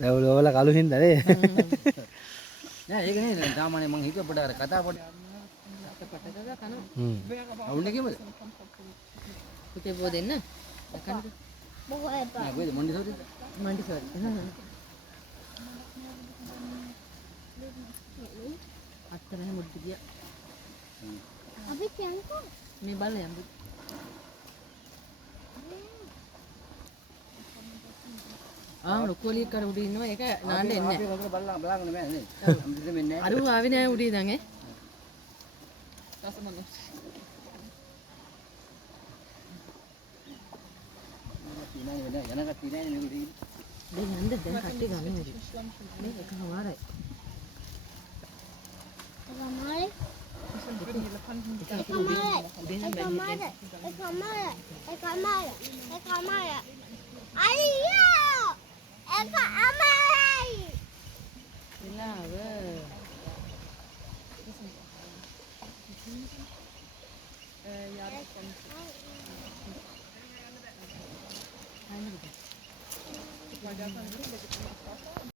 ඔයාලා කලු හින්දා නේ. නෑ ඒක නේ සාමාන්‍ය මං හිතුව පොඩ අර කතා පොඩ අවුන්නේ කිව්වද? පුතේ බෝ දෙන්න. කන්නද? නෑ කොහෙද මොන්ඩිසෝරිද? මන්ඩිසෝරි. අත්තර හැමුද්ද ගියා. අපි කියන්කෝ මේ බලන්න යම්බු. ලොකුවලිය කර උඩ ඉන්නවා ඒක නාන්න එන්නේ අපි වගේ බලාගෙන බෑ නේද? අම්දිද මෙන්නේ අර ආවේ නෑ උඩ ඉඳන් යනකත් තියන්නේ නෙමෙයි. දැන් යන්න දැන් කට්ටිය ගන්න උඩ. මේ එකමාරයි.